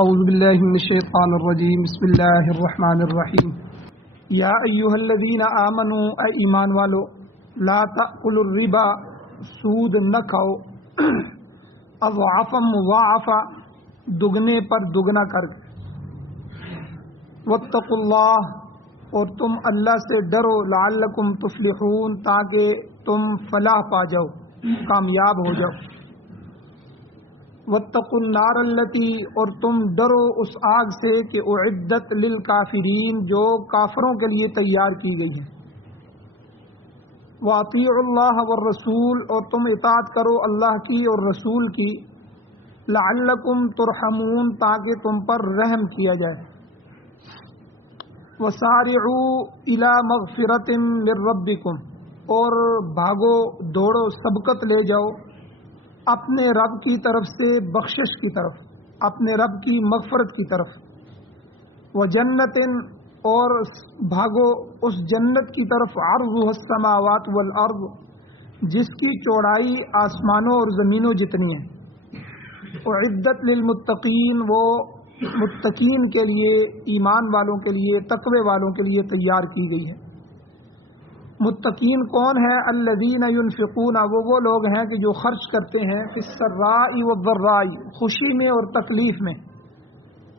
اعوذ باللہ من الشیطان الرجیم بسم اللہ الرحمن الرحیم یا ایہا الذین آمنوا اے ایمان والو لا تأکلوا الربا سود نہ کھاؤ اضعافا مضاعفا دگنے پر دگنا کر کے واتقوا اللہ اور تم اللہ سے ڈرو لعلکم تفلحون تاکہ تم فلاح پا جاؤ کامیاب ہو جاؤ واتقوا النار التی اور تم ڈرو اس آگ سے کہ اعدت للکافرین جو کافروں کے لیے تیار کی گئی ہے واطیعوا اللہ والرسول اور تم اطاعت کرو اللہ کی اور رسول کی لعلکم ترحمون تاکہ تم پر رحم کیا جائے وسارعوا الی مغفرۃ من ربکم اور بھاگو دوڑو سبقت لے جاؤ اپنے رب کی طرف سے بخشش کی طرف اپنے رب کی مغفرت کی طرف وجنت اور بھاگو اس جنت کی طرف عرضها السماوات والارض جس کی چوڑائی آسمانوں اور زمینوں جتنی ہے اعدت للمتقین وہ متقین کے لیے ایمان والوں کے لیے تقوی والوں کے لیے تیار کی گئی ہے متقین کون ہے الذین ينفقون وہ لوگ ہیں کہ جو خرچ کرتے ہیں فی السراء والضراء خوشی میں اور تکلیف میں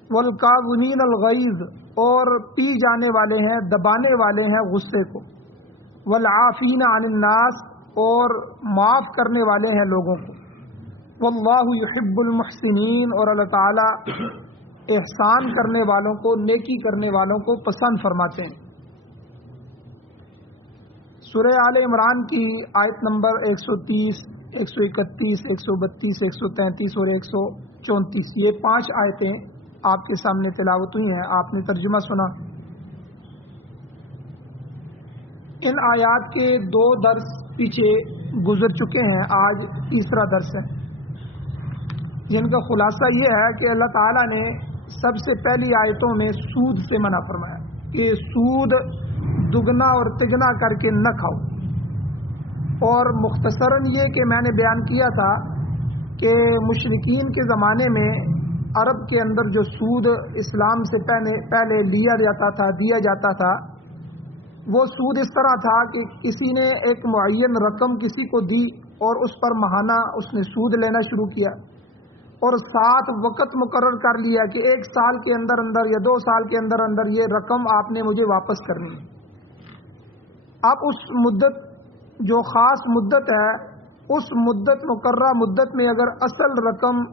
والکاظمین الغیظ اور پی جانے والے ہیں دبانے والے ہیں غصے کو والعافین عن الناس اور معاف کرنے والے ہیں لوگوں کو واللہ یحب المحسنین اور اللہ تعالی احسان کرنے والوں کو نیکی کرنے والوں کو پسند فرماتے ہیں سورہ آل عمران کی آیت نمبر 130 131 132 133 اور 134 یہ 5 آیتیں آپ کے سامنے تلاوت ہوئی ہیں آپ نے ترجمہ سنا ان آیات کے 2 درس پیچھے گزر چکے ہیں آج تیسرا درس ہے جن کا خلاصہ یہ ہے کہ اللہ تعالیٰ نے سب سے پہلی آیتوں میں سود سے منع فرمایا کہ سود دگنا اور تگنا کر کے نہ کھاؤ اور مختصراً یہ کہ میں نے بیان کیا تھا کہ مشرکین کے زمانے میں عرب کے اندر جو سود اسلام سے پہلے لیا جاتا تھا وہ سود اس طرح تھا کہ کسی نے ایک معین رقم کسی کو دی اور اس پر ماہانہ اس نے سود لینا شروع کیا اور ساتھ وقت مقرر کر لیا کہ 1 سال کے اندر یا 2 سال کے اندر یہ رقم آپ نے مجھے واپس کرنی ہے اب اس مدت جو خاص مدت ہے اس مقررہ مدت میں اگر اصل رقم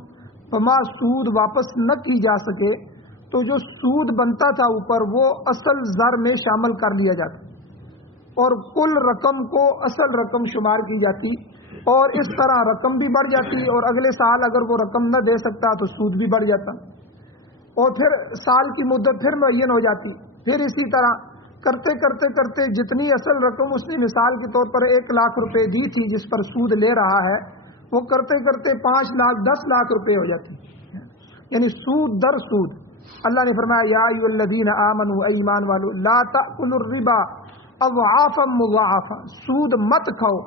بما سود واپس نہ کی جا سکے تو جو سود بنتا تھا اوپر وہ اصل زر میں شامل کر لیا جاتا اور کل رقم کو اصل رقم شمار کی جاتی اور اس طرح رقم بھی بڑھ جاتی اور اگلے سال اگر وہ رقم نہ دے سکتا تو سود بھی بڑھ جاتا اور پھر سال کی مدت پھر معین ہو جاتی پھر اسی طرح کرتے جتنی اصل رقم اس نے مثال کے طور پر 1 لاکھ روپے دی تھی جس پر سود لے رہا ہے وہ کرتے 5 لاکھ 10 لاکھ روپے ہو جاتی یعنی سود در سود اللہ نے فرمایا یا ایھا الذین آمنوا اے ایمان والو لا تأکلوا الربا اضعافا مضاعفا سود مت کھاؤ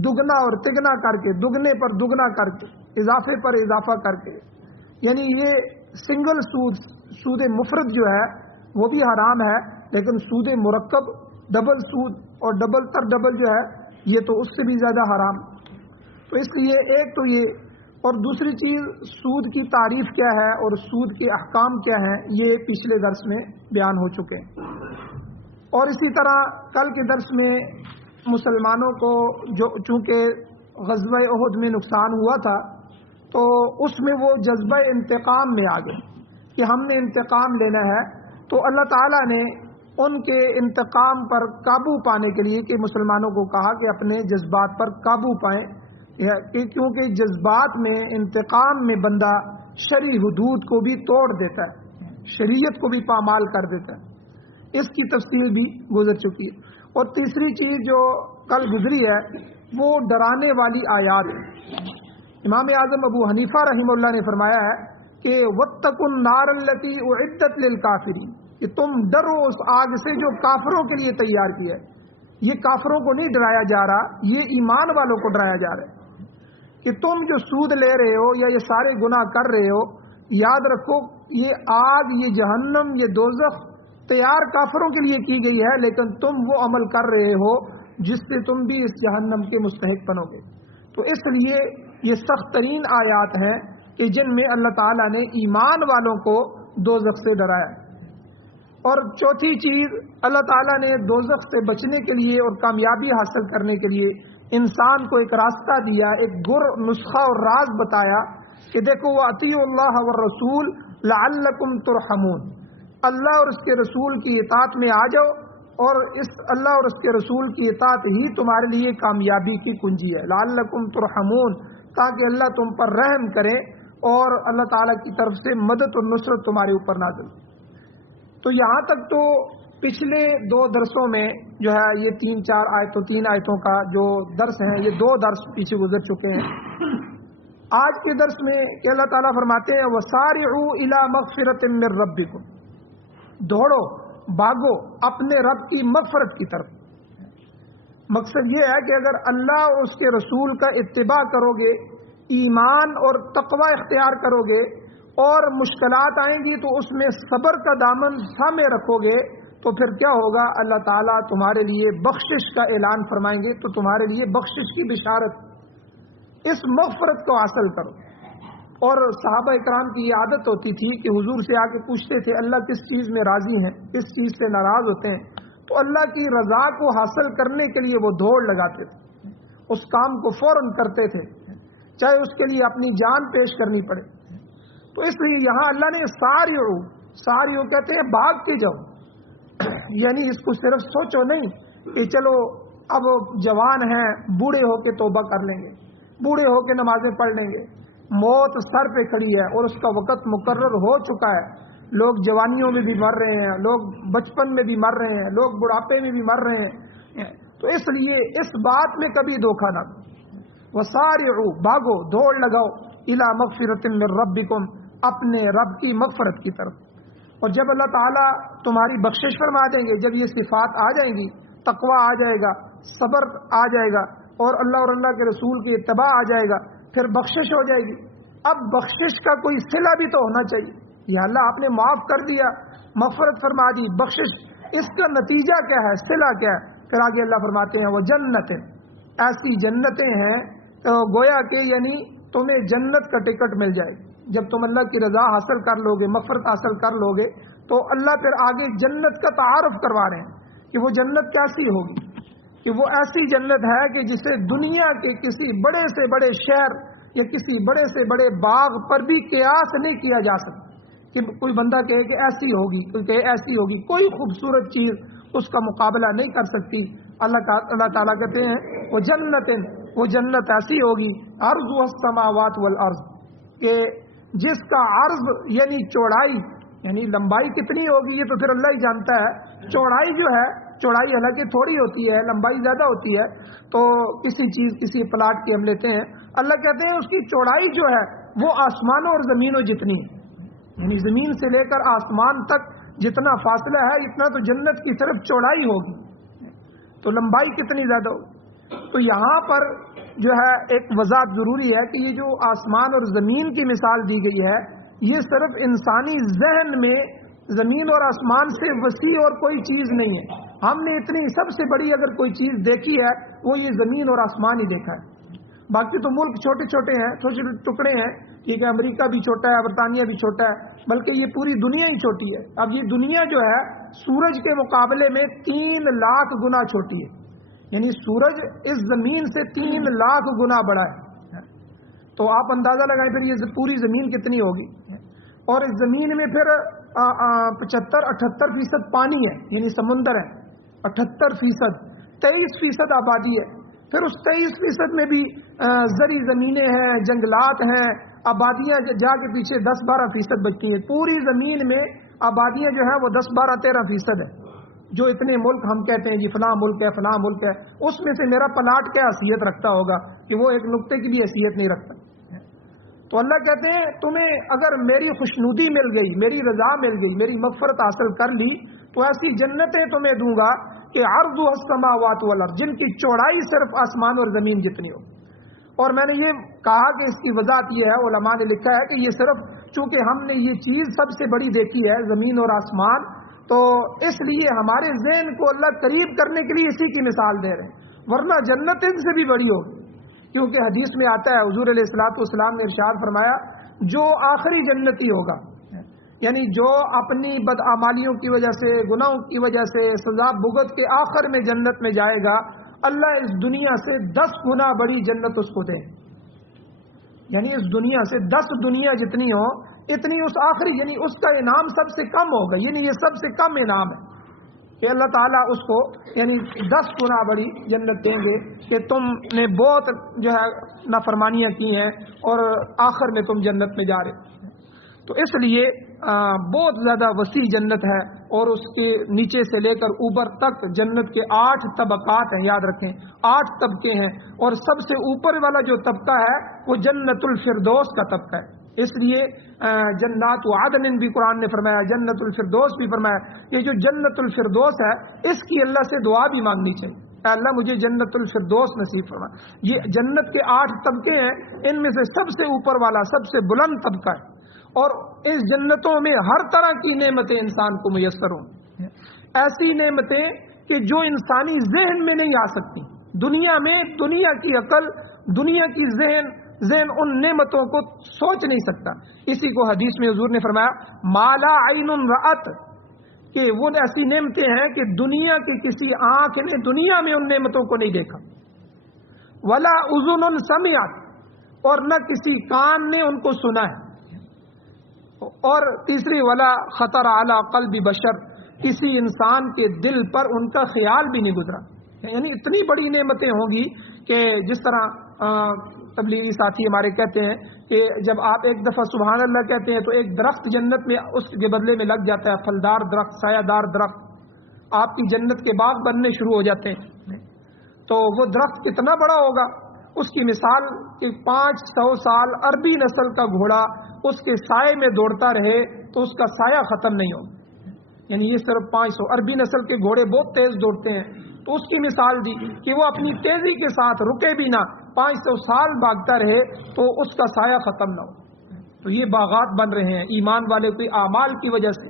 دگنا اور تگنا کر کے دگنے پر دگنا کر کے اضافے پر اضافہ کر کے یعنی یہ سنگل سود مفرد جو ہے وہ بھی حرام ہے لیکن سود مرکب ڈبل سود اور ڈبل تر ڈبل جو ہے یہ تو اس سے بھی زیادہ حرام تو اس لیے ایک تو یہ اور دوسری چیز سود کی تعریف کیا ہے اور سود کے احکام کیا ہیں یہ پچھلے درس میں بیان ہو چکے ہیں اور اسی طرح کل کے درس میں مسلمانوں کو جو چونکہ غزوہ احد میں نقصان ہوا تھا تو اس میں وہ جذبہ انتقام میں آ گئے کہ ہم نے انتقام لینا ہے تو اللہ تعالیٰ نے ان کے انتقام پر قابو پانے کے لیے کہ مسلمانوں کو کہا کہ اپنے جذبات پر قابو پائیں کیونکہ جذبات میں انتقام میں بندہ شرعی حدود کو بھی توڑ دیتا ہے شریعت کو بھی پامال کر دیتا ہے اس کی تفصیل بھی گزر چکی ہے اور تیسری چیز جو کل گزری ہے وہ ڈرانے والی آیات ہے امام اعظم ابو حنیفہ رحمہ اللہ نے فرمایا ہے کہ واتقوا النار التی اعدت للکافرین کہ تم ڈرو اس آگ سے جو کافروں کے لیے تیار کی ہے یہ کافروں کو نہیں ڈرایا جا رہا یہ ایمان والوں کو ڈرایا جا رہا ہے کہ تم جو سود لے رہے ہو یا یہ سارے گناہ کر رہے ہو یاد رکھو یہ آگ، یہ جہنم، یہ دوزخ تیار کافروں کے لیے کی گئی ہے، لیکن تم وہ عمل کر رہے ہو جس سے تم بھی اس جہنم کے مستحق بنو گے۔ تو اس لیے یہ سخت ترین آیات ہیں کہ جن میں اللہ تعالیٰ نے ایمان والوں کو دوزخ سے ڈرایا۔ اور چوتھی چیز، اللہ تعالیٰ نے دوزخ سے بچنے کے لیے اور کامیابی حاصل کرنے کے لیے انسان کو ایک راستہ دیا، ایک گر نسخہ اور راز بتایا کہ دیکھو وَأَطِیعُوا اللَّهَ وَالرَّسُولَ لَعَلَّکُمْ تُرْحَمُونَ، اللہ اور اس کے رسول کی اطاعت میں آ جاؤ، اور اس اللہ اور اس کے رسول کی اطاعت ہی تمہارے لیے کامیابی کی کنجی ہے، لَعَلَّکُمْ تُرْحَمُونَ، تاکہ اللہ تم پر رحم کرے اور اللہ تعالیٰ کی طرف سے مدد اور نصرت تمہارے اوپر نازل۔ تو یہاں تک تو پچھلے 2 درسوں میں جو ہے یہ 3 آیتوں کا جو درس ہیں، یہ 2 درس پیچھے گزر چکے ہیں۔ آج کے درس میں کہ اللہ تعالیٰ فرماتے ہیں وَسَارِعُوا إِلَى مَغْفِرَةٍ مِّن رَّبِّكُمْ، دوڑو، بھاگو اپنے رب کی مغفرت کی طرف۔ مقصد یہ ہے کہ اگر اللہ اور اس کے رسول کا اتباع کرو گے، ایمان اور تقوی اختیار کرو گے، اور مشکلات آئیں گی تو اس میں صبر کا دامن تھامے رکھو گے، تو پھر کیا ہوگا؟ اللہ تعالیٰ تمہارے لیے بخشش کا اعلان فرمائیں گے، تو تمہارے لیے بخشش کی بشارت، اس مغفرت کو حاصل کرو۔ اور صحابہ اکرام کی یہ عادت ہوتی تھی کہ حضور سے آ کے پوچھتے تھے اللہ کس چیز میں راضی ہیں، کس چیز سے ناراض ہوتے ہیں، تو اللہ کی رضا کو حاصل کرنے کے لیے وہ دوڑ لگاتے تھے، اس کام کو فوراً کرتے تھے، چاہے اس کے لیے اپنی جان پیش کرنی پڑے۔ تو اس لیے یہاں اللہ نے ساریو کہتے ہیں بھاگ کے جاؤ، یعنی اس کو صرف سوچو نہیں کہ چلو اب جوان ہیں، بوڑھے ہو کے توبہ کر لیں گے، بوڑھے ہو کے نمازیں پڑھ لیں گے، موت سر پہ کھڑی ہے اور اس کا وقت مقرر ہو چکا ہے، لوگ جوانیوں میں بھی مر رہے ہیں، لوگ بچپن میں بھی مر رہے ہیں، لوگ بڑھاپے میں بھی مر رہے ہیں، تو اس لیے اس بات میں کبھی دھوکہ نہ دو۔ وسارعوا، بھاگو، دوڑ لگاؤ، الی مغفرۃ من ربکم، اپنے رب کی مغفرت کی طرف۔ اور جب اللہ تعالیٰ تمہاری بخشش فرما دیں گے، جب یہ صفات آ جائیں گی، تقوی آ جائے گا، صبر آ جائے گا، اور اللہ کے رسول کی اتباع آ جائے گا، پھر بخشش ہو جائے گی۔ اب بخشش کا کوئی صلہ بھی تو ہونا چاہیے، یا اللہ آپ نے معاف کر دیا، مغفرت فرما دی، بخشش، اس کا نتیجہ کیا ہے، صلہ کیا ہے؟ پھر آگے اللہ فرماتے ہیں وہ جنتیں، ایسی جنتیں ہیں گویا کہ یعنی تمہیں جنت کا ٹکٹ مل جائے گی جب تم اللہ کی رضا حاصل کر لو گے، مغفرت حاصل کر لو گے، تو اللہ پھر آگے جنت کا تعارف کروا رہے ہیں کہ وہ جنت کیسی ہوگی، کہ وہ ایسی جنت ہے کہ جسے دنیا کے کسی بڑے سے بڑے شہر یا کسی بڑے سے بڑے باغ پر بھی قیاس نہیں کیا جا سکتا، کہ کوئی بندہ کہے کہ ایسی ہوگی، کوئی کہے ایسی ہوگی، کوئی خوبصورت چیز اس کا مقابلہ نہیں کر سکتی۔ اللہ تعالیٰ کہتے ہیں وہ جنت ایسی ہوگی عرضها السماوات والارض، کہ جس کا عرض یعنی چوڑائی، یعنی لمبائی کتنی ہوگی یہ تو پھر اللہ ہی جانتا ہے، چوڑائی جو ہے، چوڑائی حالانکہ تھوڑی ہوتی ہے، لمبائی زیادہ ہوتی ہے، تو کسی چیز کسی پلاٹ کی ہم لیتے ہیں، اللہ کہتے ہیں اس کی چوڑائی جو ہے وہ آسمانوں اور زمینوں جتنی ہے، یعنی زمین سے لے کر آسمان تک جتنا فاصلہ ہے اتنا تو جنت کی صرف چوڑائی ہوگی، تو لمبائی کتنی زیادہ ہوگی۔ تو یہاں پر جو ہے ایک وضاحت ضروری ہے کہ یہ جو آسمان اور زمین کی مثال دی گئی ہے، یہ صرف انسانی ذہن میں زمین اور آسمان سے وسیع اور کوئی چیز نہیں ہے۔ ہم نے اتنی سب سے بڑی اگر کوئی چیز دیکھی ہے وہ یہ زمین اور آسمان ہی دیکھا ہے، باقی تو ملک چھوٹے چھوٹے ہیں، چھوٹے چھوٹے ٹکڑے ہیں، ٹھیک ہے، امریکہ بھی چھوٹا ہے، برطانیہ بھی چھوٹا ہے، بلکہ یہ پوری دنیا ہی چھوٹی ہے۔ اب یہ دنیا جو ہے سورج کے مقابلے میں 3 لاکھ گنا چھوٹی ہے، یعنی سورج اس زمین سے 3 لاکھ گنا بڑا ہے، تو آپ اندازہ لگائیں پھر یہ پوری زمین کتنی ہوگی۔ اور اس زمین میں پھر 75-78% پانی ہے، یعنی سمندر ہے، 78%، 23% آبادی ہے، پھر اس 23% میں بھی زرعی زمینیں ہیں، جنگلات ہیں، آبادیاں جا کے پیچھے 10-12% بچتی ہیں، پوری زمین میں آبادیاں جو ہیں وہ 10-12-13% ہے۔ جو اتنے ملک ہم کہتے ہیں جی فلاں ملک ہے فلاں ملک ہے، اس میں سے میرا پلاٹ کیا حیثیت رکھتا ہوگا کہ وہ ایک نقطے کی بھی حیثیت نہیں رکھتا۔ تو اللہ کہتے ہیں تمہیں اگر میری خوشنودی مل گئی، میری رضا مل گئی، میری مغفرت حاصل کر لی، تو ایسی جنتیں تمہیں دوں گا کہ عرضها السماوات والارض، جن کی چوڑائی صرف آسمان اور زمین جتنی ہو۔ اور میں نے یہ کہا کہ اس کی وضاحت یہ ہے، علماء نے لکھا ہے کہ یہ صرف چونکہ ہم نے یہ چیز سب سے بڑی دیکھی ہے زمین اور آسمان، تو اس لیے ہمارے ذہن کو اللہ قریب کرنے کے لیے اسی کی مثال دے رہے ہیں، ورنہ جنت ان سے بھی بڑی ہوگی۔ کیونکہ حدیث میں آتا ہے، حضور علیہ الصلوۃ والسلام نے ارشاد فرمایا، جو آخری جنتی ہوگا، یعنی جو اپنی بدعمالیوں کی وجہ سے، گناہوں کی وجہ سے سزا بھگت کے آخر میں جنت میں جائے گا، اللہ اس دنیا سے 10 گنا بڑی جنت اس کو دے، یعنی اس دنیا سے 10 دنیا جتنی ہو اتنی اس آخری، یعنی اس کا انعام سب سے کم ہوگا، یعنی یہ سب سے کم انعام ہے کہ اللہ تعالیٰ اس کو یعنی 10 گنا بڑی جنت دیں گے کہ تم نے بہت جو ہے نافرمانیاں کی ہیں اور آخر میں تم جنت میں جا رہے، تو اس لیے بہت زیادہ وسیع جنت ہے، اور اس کے نیچے سے لے کر اوپر تک جنت کے 8 طبقات ہیں، یاد رکھیں 8 طبقے ہیں، اور سب سے اوپر والا جو طبقہ ہے وہ جنت الفردوس کا طبقہ ہے۔ اس لیے جنات عدن بھی قرآن نے فرمایا، جنت الفردوس بھی فرمایا۔ یہ جو جنت الفردوس ہے اس کی اللہ سے دعا بھی مانگنی چاہیے، اے اللہ مجھے جنت الفردوس نصیب فرما۔ یہ جنت کے 8 طبقے ہیں، ان میں سے سب سے اوپر والا سب سے بلند طبقہ ہے، اور اس جنتوں میں ہر طرح کی نعمتیں انسان کو میسر ہوں، ایسی نعمتیں کہ جو انسانی ذہن میں نہیں آ سکتی، دنیا میں دنیا کی عقل، دنیا کی ذہن ان نعمتوں کو سوچ نہیں سکتا۔ اسی کو حدیث میں حضور نے فرمایا مالا عین رأت، کہ وہ ایسی نعمتیں ہیں کہ دنیا کی کسی آنکھ نے دنیا میں ان نعمتوں کو نہیں دیکھا، ولا اذن سمعت، اور نہ کسی کان نے ان کو سنا ہے، اور تیسری ولا خطر علی قلب بشر، کسی انسان کے دل پر ان کا خیال بھی نہیں گزرا، یعنی اتنی بڑی نعمتیں ہوں گی کہ جس طرح تبلیغی ساتھی ہمارے کہتے ہیں کہ جب آپ ایک دفعہ سبحان اللہ کہتے ہیں تو ایک درخت جنت میں اس کے بدلے میں لگ جاتا ہے، پھلدار درخت، سایہ دار درخت، آپ کی جنت کے باغ بننے شروع ہو جاتے ہیں۔ تو وہ درخت کتنا بڑا ہوگا، اس کی مثال کہ 500 سال عربی نسل کا گھوڑا اس کے سائے میں دوڑتا رہے تو اس کا سایہ ختم نہیں ہوگا، یعنی یہ صرف 500 عربی نسل کے گھوڑے بہت تیز دوڑتے ہیں، تو اس کی مثال دی کہ وہ اپنی تیزی کے ساتھ رکے بھی نہ، 500 سال بھاگتا رہے تو اس کا سایہ ختم نہ ہو۔ تو یہ باغات بن رہے ہیں ایمان والے کے اعمال کی وجہ سے،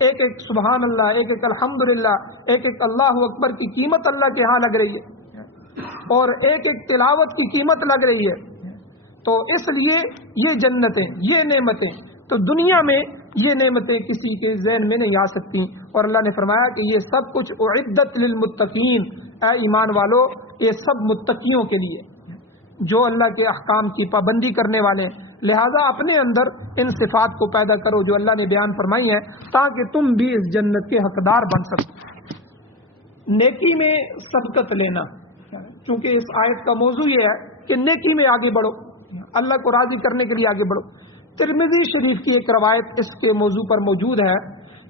ایک ایک سبحان اللہ، ایک ایک الحمدللہ، ایک ایک اللہ اکبر کی قیمت اللہ کے ہاں لگ رہی ہے، اور ایک ایک تلاوت کی قیمت لگ رہی ہے۔ تو اس لیے یہ جنتیں، یہ نعمتیں، تو دنیا میں یہ نعمتیں کسی کے ذہن میں نہیں آ سکتی، اور اللہ نے فرمایا کہ یہ سب کچھ اعدت للمتقین، اے ایمان والو یہ سب متقیوں کے لیے جو اللہ کے احکام کی پابندی کرنے والے ہیں، لہذا اپنے اندر ان صفات کو پیدا کرو جو اللہ نے بیان فرمائی ہیں، تاکہ تم بھی اس جنت کے حقدار بن سکو۔ نیکی میں سبقت لینا، چونکہ اس آیت کا موضوع یہ ہے کہ نیکی میں آگے بڑھو، اللہ کو راضی کرنے کے لیے آگے بڑھو۔ ترمذی شریف کی ایک روایت اس کے موضوع پر موجود ہے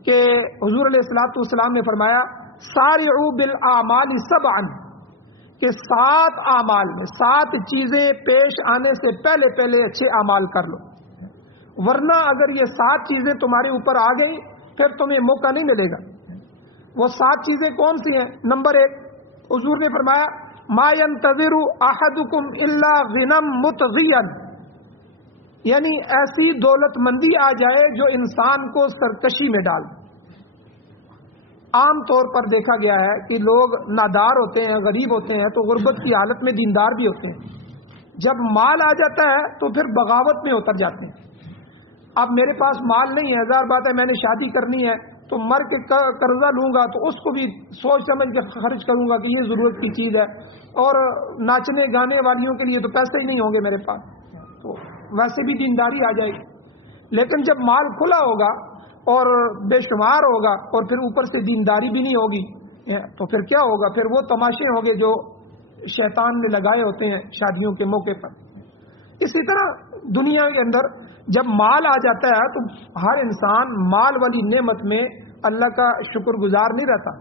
کہ حضور علیہ الصلوۃ والسلام نے فرمایا سارعوا بالاعمال سبعا، کہ 7 اعمال میں 7 چیزیں پیش آنے سے پہلے پہلے اچھے اعمال کر لو، ورنہ اگر یہ 7 چیزیں تمہارے اوپر آ گئی پھر تمہیں موقع نہیں ملے گا۔ وہ 7 چیزیں کون سی ہیں؟ نمبر 1، حضور نے فرمایا ما ينتظر احدكم الا غنى مطغيا، یعنی ایسی دولت مندی آ جائے جو انسان کو سرکشی میں ڈال۔ عام طور پر دیکھا گیا ہے کہ لوگ نادار ہوتے ہیں، غریب ہوتے ہیں، تو غربت کی حالت میں دیندار بھی ہوتے ہیں، جب مال آ جاتا ہے تو پھر بغاوت میں اتر جاتے ہیں۔ اب میرے پاس مال نہیں ہے، ہزار بات ہے میں نے شادی کرنی ہے تو مر کے قرضہ لوں گا تو اس کو بھی سوچ سمجھ کے خرچ کروں گا کہ یہ ضرورت کی چیز ہے، اور ناچنے گانے والیوں کے لیے تو پیسے ہی نہیں ہوں گے میرے پاس، تو ویسے بھی دینداری آ جائے گی۔ لیکن جب مال کھلا ہوگا اور بے شمار ہوگا اور پھر اوپر سے دینداری بھی نہیں ہوگی تو پھر کیا ہوگا؟ پھر وہ تماشے ہوں گے جو شیطان نے لگائے ہوتے ہیں شادیوں کے موقع پر۔ اسی طرح دنیا کے اندر جب مال آ جاتا ہے تو ہر انسان مال والی نعمت میں اللہ کا شکر گزار نہیں رہتا،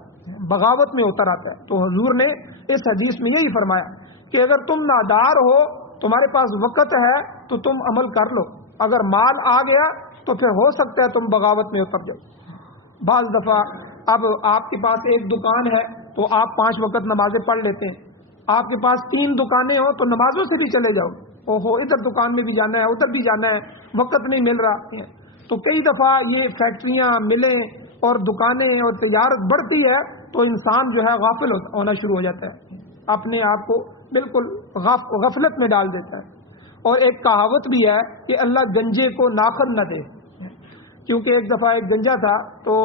بغاوت میں اتر آتا ہے۔ تو حضور نے اس حدیث میں یہی فرمایا کہ اگر تم نادار ہو، تمہارے پاس وقت ہے تو تم عمل کر لو، اگر مال آ گیا تو پھر ہو سکتا ہے تم بغاوت میں اتر جاؤ۔ بعض دفعہ اب آپ کے پاس ایک دکان ہے تو آپ 5 وقت نمازیں پڑھ لیتے ہیں، آپ کے پاس 3 دکانیں ہوں تو نمازوں سے بھی چلے جاؤ، اوہو ادھر دکان میں بھی جانا ہے, ادھر بھی جانا ہے, وقت نہیں مل رہا. تو کئی دفعہ یہ فیکٹریاں, ملیں اور دکانیں اور تجارت بڑھتی ہے تو انسان جو ہے غافل ہونا شروع ہو جاتا ہے, اپنے آپ کو بالکل غفلت میں ڈال دیتا ہے. اور ایک کہاوت بھی ہے کہ اللہ گنجے کو ناخن نہ دے, کیونکہ ایک دفعہ ایک گنجا تھا تو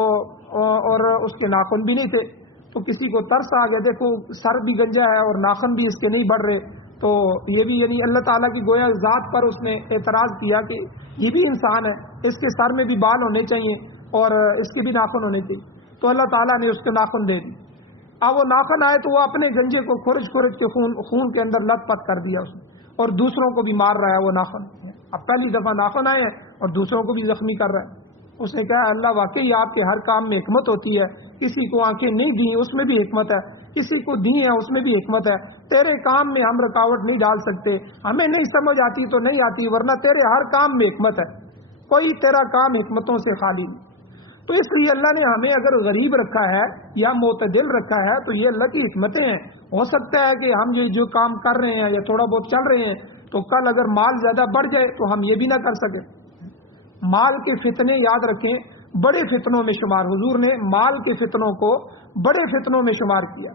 اور اس کے ناخن بھی نہیں تھے, تو کسی کو ترس آ گیا, دیکھو سر بھی گنجا ہے اور ناخن بھی اس کے نہیں بڑھ رہے, تو یہ بھی یعنی اللہ تعالیٰ کی گویا ذات پر اس نے اعتراض کیا کہ یہ بھی انسان ہے, اس کے سر میں بھی بال ہونے چاہیے اور اس کے بھی ناخن ہونے چاہیے. تو اللہ تعالیٰ نے اس کے ناخن دے دی. اب وہ ناخن آئے تو وہ اپنے گنجے کو کھرچ کے خون کے اندر لت پت کر دیا اس نے, اور دوسروں کو بھی مار رہا ہے وہ ناخن. اب پہلی دفعہ ناخن آئے ہیں اور دوسروں کو بھی زخمی کر رہا ہے. اس نے کہا اللہ واقعی آپ کے ہر کام میں حکمت ہوتی ہے, کسی کو آنکھیں نہیں دیں اس میں بھی حکمت ہے, کسی کو دی ہے اس میں بھی حکمت ہے, تیرے کام میں ہم رکاوٹ نہیں ڈال سکتے, ہمیں نہیں سمجھ آتی تو نہیں آتی, ورنہ تیرے ہر کام میں حکمت ہے, کوئی تیرا کام حکمتوں سے خالی نہیں. تو اس لیے اللہ نے ہمیں اگر غریب رکھا ہے یا معتدل رکھا ہے تو یہ اللہ کی حکمتیں ہیں. ہو سکتا ہے کہ ہم یہ جو کام کر رہے ہیں یا تھوڑا بہت چل رہے ہیں تو کل اگر مال زیادہ بڑھ جائے تو ہم یہ بھی نہ کر سکیں. مال کے فتنے یاد رکھیں بڑے فتنوں میں شمار, حضور نے مال کے فتنوں کو بڑے فتنوں میں شمار کیا.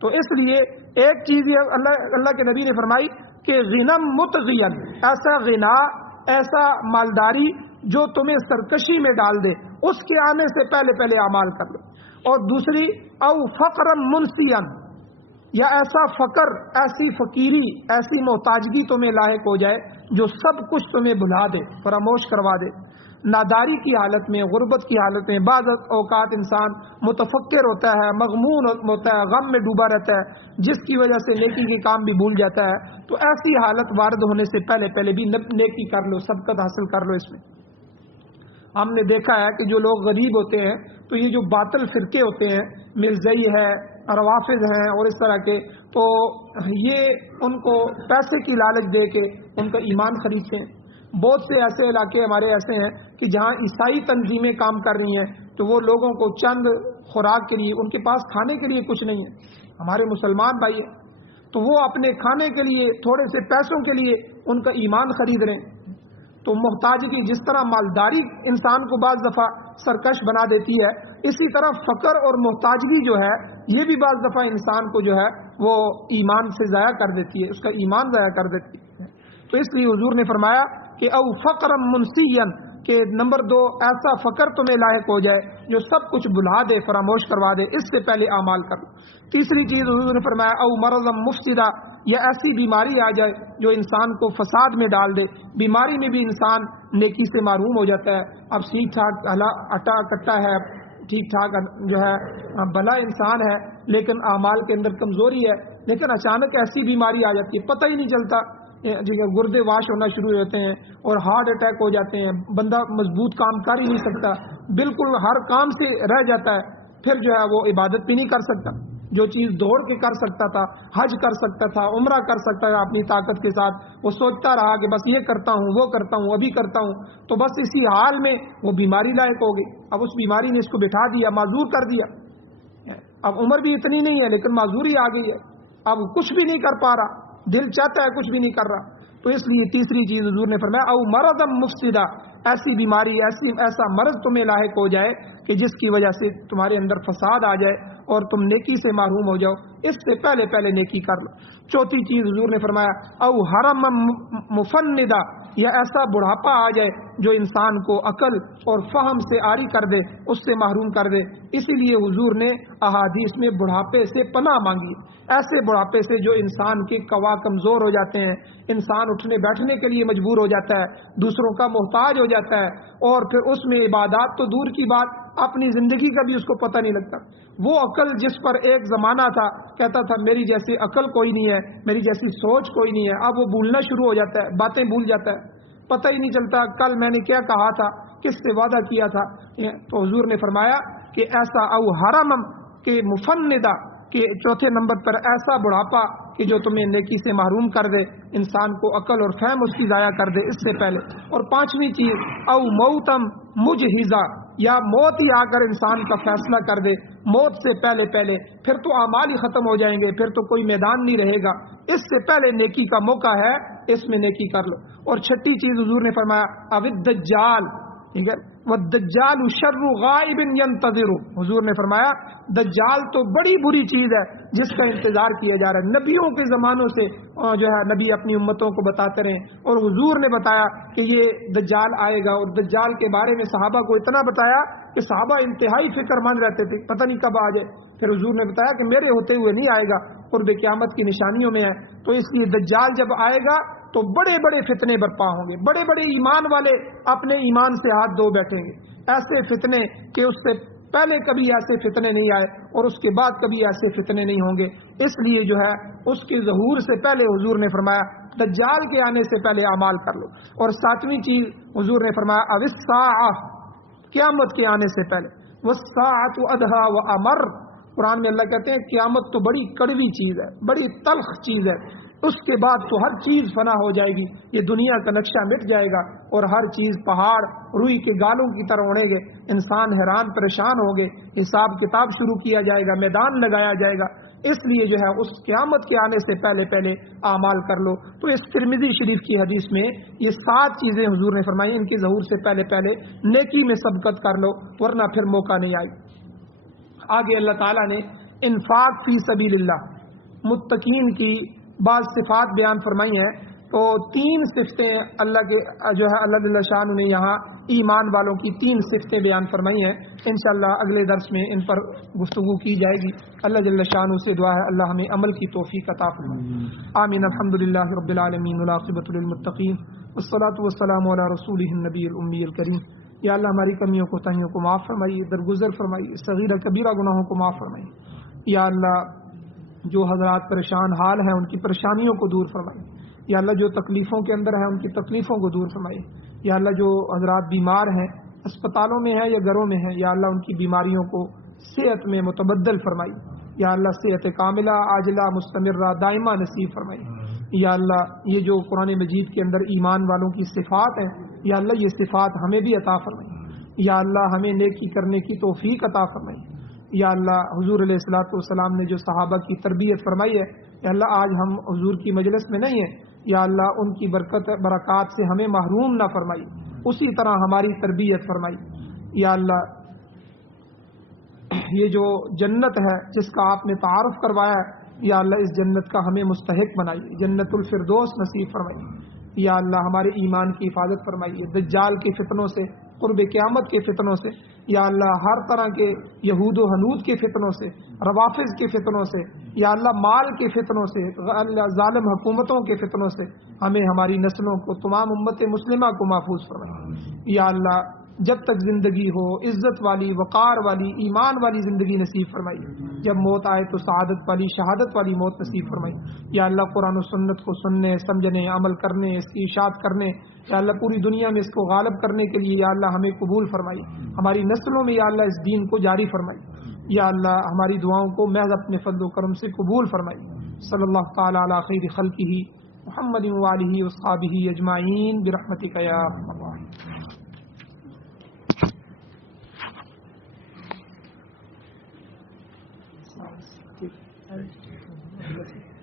تو اس لیے ایک چیز یہ اللہ کے نبی نے فرمائی کہ غنم متغین, ایسا غنا, ایسا مالداری جو تمہیں سرکشی میں ڈال دے, اس کے آنے سے پہلے اعمال کر لو. اور دوسری او فقر منسین, یا ایسا فقر, ایسی فقیری, ایسی محتاجگی تمہیں لاحق ہو جائے جو سب کچھ تمہیں بھلا دے, فراموش کروا دے. ناداری کی حالت میں, غربت کی حالت میں بعض اوقات انسان متفکر ہوتا ہے, مغمون ہوتا ہے, غم میں ڈوبا رہتا ہے, جس کی وجہ سے نیکی کے کام بھی بھول جاتا ہے. تو ایسی حالت وارد ہونے سے پہلے بھی نیکی کر لو, سبقت حاصل کر لو. اس میں ہم نے دیکھا ہے کہ جو لوگ غریب ہوتے ہیں تو یہ جو باطل فرقے ہوتے ہیں, مرزائی ہے, روافض ہیں اور اس طرح کے, تو یہ ان کو پیسے کی لالچ دے کے ان کا ایمان خریدتے ہیں. بہت سے ایسے علاقے ہمارے ایسے ہیں کہ جہاں عیسائی تنظیمیں کام کر رہی ہیں تو وہ لوگوں کو چند خوراک کے لیے, ان کے پاس کھانے کے لیے کچھ نہیں ہے. ہمارے مسلمان بھائی ہیں تو وہ اپنے کھانے کے لیے, تھوڑے سے پیسوں کے لیے ان کا ایمان خرید رہے ہیں. تو محتاجگی, جس طرح مالداری انسان کو بعض دفعہ سرکش بنا دیتی ہے, اسی طرح فقر اور محتاجگی جو ہے یہ بھی بعض دفعہ انسان کو جو ہے وہ ایمان سے ضائع کر دیتی ہے, اس کا ایمان ضائع کر دیتی ہے. تو اس لیے حضور نے فرمایا کہ او فقر منسین, کہ نمبر 2 ایسا فقر تمہیں لاحق ہو جائے جو سب کچھ بھلا دے, فراموش کروا دے, اس سے پہلے اعمال کر لو. تیسری چیز حضور نے فرمایا او مرض مفسدہ, یا ایسی بیماری آ جائے جو انسان کو فساد میں ڈال دے. بیماری میں بھی انسان نیکی سے محروم ہو جاتا ہے. اب ٹھیک ٹھاک اٹا کٹا ہے, ٹھیک ٹھاک جو ہے بھلا انسان ہے, لیکن اعمال کے اندر کمزوری ہے, لیکن اچانک ایسی بیماری آ جاتی ہے, پتہ ہی نہیں چلتا, گردے واش ہونا شروع ہو جاتے ہیں اور ہارٹ اٹیک ہو جاتے ہیں, بندہ مضبوط کام کر ہی نہیں سکتا, بالکل ہر کام سے رہ جاتا ہے. پھر جو ہے وہ عبادت بھی نہیں کر سکتا. جو چیز دوڑ کے کر سکتا تھا, حج کر سکتا تھا, عمرہ کر سکتا تھا اپنی طاقت کے ساتھ, وہ سوچتا رہا کہ بس یہ کرتا ہوں, وہ کرتا ہوں, ابھی کرتا ہوں, تو بس اسی حال میں وہ بیماری لائق ہو گئی. اب اس بیماری نے اس کو بٹھا دیا, معذور کر دیا. اب عمر بھی اتنی نہیں ہے لیکن معذوری آ گئی ہے, اب کچھ بھی نہیں کر پا رہا, دل چاہتا ہے کچھ بھی نہیں کر رہا. تو اس لیے تیسری چیز حضور نے فرمایا او مرض مفسدہ, ایسی بیماری, ایسا مرض تمہیں لاحق ہو جائے کہ جس کی وجہ سے تمہارے اندر فساد آ جائے اور تم نیکی سے محروم ہو جاؤ, اس سے پہلے نیکی کر لو. چوتھی چیز حضور نے فرمایا او حرم مفندہ, یا ایسا بڑھاپا آ جائے جو انسان کو عقل اور فہم سے عاری کر دے, اس سے محروم کر دے. اسی لیے حضور نے احادیث میں بڑھاپے سے پناہ مانگی, ایسے بڑھاپے سے جو انسان کے قوا کمزور ہو جاتے ہیں, انسان اٹھنے بیٹھنے کے لیے مجبور ہو جاتا ہے, دوسروں کا محتاج ہو جاتا ہے, اور پھر اس میں عبادات تو دور کی بات, اپنی زندگی کا بھی اس کو پتہ نہیں لگتا. وہ عقل جس پر ایک زمانہ تھا کہتا تھا میری جیسی عقل کوئی نہیں ہے, میری جیسی سوچ کوئی نہیں ہے, اب وہ بھولنا شروع ہو جاتا ہے, باتیں بھول جاتا ہے, پتہ ہی نہیں چلتا کل میں نے کیا کہا تھا, کس سے وعدہ کیا تھا. تو حضور نے فرمایا کہ ایسا او حرم کے مفندہ, کہ چوتھے نمبر پر ایسا بڑھاپا کہ جو تمہیں نیکی سے محروم کر دے, انسان کو عقل اور فہم اس کی ضائع کر دے, اس سے پہلے. اور پانچویں چیز او موتم مجہزہ, یا موت ہی آ کر انسان کا فیصلہ کر دے, موت سے پہلے پھر تو اعمال ہی ختم ہو جائیں گے, پھر تو کوئی میدان نہیں رہے گا. اس سے پہلے نیکی کا موقع ہے, اس میں نیکی کر لو. اور چھٹی چیز حضور نے فرمایا الدجال، ٹھیک ہے، والدجال شر غائب ينتظر. حضور نے فرمایا دجال تو بڑی بری چیز ہے جس کا انتظار کیا جا رہا ہے. نبیوں کے زمانوں سے جو ہے نبی اپنی امتوں کو بتاتے رہے، اور حضور نے بتایا کہ یہ دجال آئے گا. اور دجال کے بارے میں صحابہ کو اتنا بتایا کہ صحابہ انتہائی فکر مند رہتے تھے، پتہ نہیں کب آ جائے. پھر حضور نے بتایا کہ میرے ہوتے ہوئے نہیں آئے گا، قرب قیامت کی نشانیوں میں ہے. تو اس لیے دجال جب آئے گا تو بڑے بڑے فتنے برپا ہوں گے، بڑے بڑے ایمان والے اپنے ایمان سے ہاتھ دھو بیٹھیں گے. ایسے فتنے کہ اس سے پہلے کبھی ایسے فتنے نہیں آئے اور اس کے بعد کبھی ایسے فتنے نہیں ہوں گے. اس لیے جو ہے اس کے ظہور سے پہلے حضور نے فرمایا دجال کے آنے سے پہلے اعمال کر لو. اور ساتویں چیز حضور نے فرمایا الساعہ، قیامت کے آنے سے پہلے. والساعۃ ادھا وامر، قرآن میں اللہ کہتے ہیں قیامت تو بڑی کڑوی چیز ہے، بڑی تلخ چیز ہے. اس کے بعد تو ہر چیز فنا ہو جائے گی، یہ دنیا کا نقشہ مٹ جائے گا اور ہر چیز پہاڑ روئی کے گالوں کی طرح اڑیں گے. انسان حیران پریشان ہوں گے، حساب کتاب شروع کیا جائے گا، میدان لگایا جائے گا. اس لیے جو ہے اس قیامت کے آنے سے پہلے پہلے اعمال کر لو. تو اس ترمذی شریف کی حدیث میں یہ 7 چیزیں حضور نے فرمائی، ان کی ظہور سے پہلے پہلے نیکی میں سبقت کر لو ورنہ پھر موقع نہیں آئی. آگے اللہ تعالیٰ نے انفاق فی سبیل اللہ، متقین کی بعض صفات بیان فرمائی ہیں. تو 3 صفتیں اللہ کے جو ہے اللہ جل شانہ نے یہاں ایمان والوں کی 3 صفتیں بیان فرمائی ہیں. انشاءاللہ اگلے درس میں ان پر گفتگو کی جائے گی. اللہ جل شانہ سے دعا ہے اللہ ہمیں عمل کی توفیق عطا فرمائے. آمین. الحمدللہ رب العالمین والعاقبۃ للمتقین والصلاۃ والسلام علی رسولہ النبی الامی الکریم. یا اللہ ہماری کمیوں کو تہیوں کو معاف فرمائیے، درگزر فرمائیے، صغیرہ کبیرہ گناہوں کو معاف فرمائیے. یا اللہ جو حضرات پریشان حال ہیں ان کی پریشانیوں کو دور فرمائیے. یا اللہ جو تکلیفوں کے اندر ہیں ان کی تکلیفوں کو دور فرمائیے. یا اللہ جو حضرات بیمار ہیں اسپتالوں میں ہیں یا گھروں میں ہیں، یا اللہ ان کی بیماریوں کو صحت میں متبدل فرمائیے. یا اللہ صحت کاملہ عاجلہ مستمرہ دائمہ نصیب فرمائیے. یا اللہ یہ جو قرآن مجید کے اندر ایمان والوں کی صفات ہیں، یا اللہ یہ صفات ہمیں بھی عطا فرمائیے. یا اللہ ہمیں نیکی کرنے کی توفیق عطا فرمائیے. یا اللہ حضور علیہ الصلوۃ والسلام نے جو صحابہ کی تربیت فرمائی ہے، یا اللہ آج ہم حضور کی مجلس میں نہیں ہیں، یا اللہ ان کی برکات سے ہمیں محروم نہ فرمائی، اسی طرح ہماری تربیت فرمائی. یا اللہ یہ جو جنت ہے جس کا آپ نے تعارف کروایا ہے، یا اللہ اس جنت کا ہمیں مستحق بنائیے، جنت الفردوس نصیب فرمائیے. یا اللہ ہمارے ایمان کی حفاظت فرمائیے دجال کے فتنوں سے، قرب قیامت کے فتنوں سے. یا اللہ ہر طرح کے یہود و حنود کے فتنوں سے، روافض کے فتنوں سے، یا اللہ مال کے فتنوں سے، ظالم حکومتوں کے فتنوں سے ہمیں ہماری نسلوں کو تمام امت مسلمہ کو محفوظ فرمائے. یا اللہ جب تک زندگی ہو عزت والی وقار والی ایمان والی زندگی نصیب فرمائیے، جب موت آئے تو سعادت والی شہادت والی موت نصیب فرمائیے. یا اللہ قرآن و سنت کو سننے سمجھنے عمل کرنے اس کی اشاعت کرنے، یا اللہ پوری دنیا میں اس کو غالب کرنے کے لیے یا اللہ ہمیں قبول فرمائیے. ہماری نسلوں میں یا اللہ اس دین کو جاری فرمائیے. یا اللہ ہماری دعاؤں کو محض اپنے فضل و کرم سے قبول فرمائیے. صلی اللہ تعالی علی خیر خلقہ محمد وآلہ وصحبہ اجمعین برحمتک یا ارحم الراحمین. Thank you.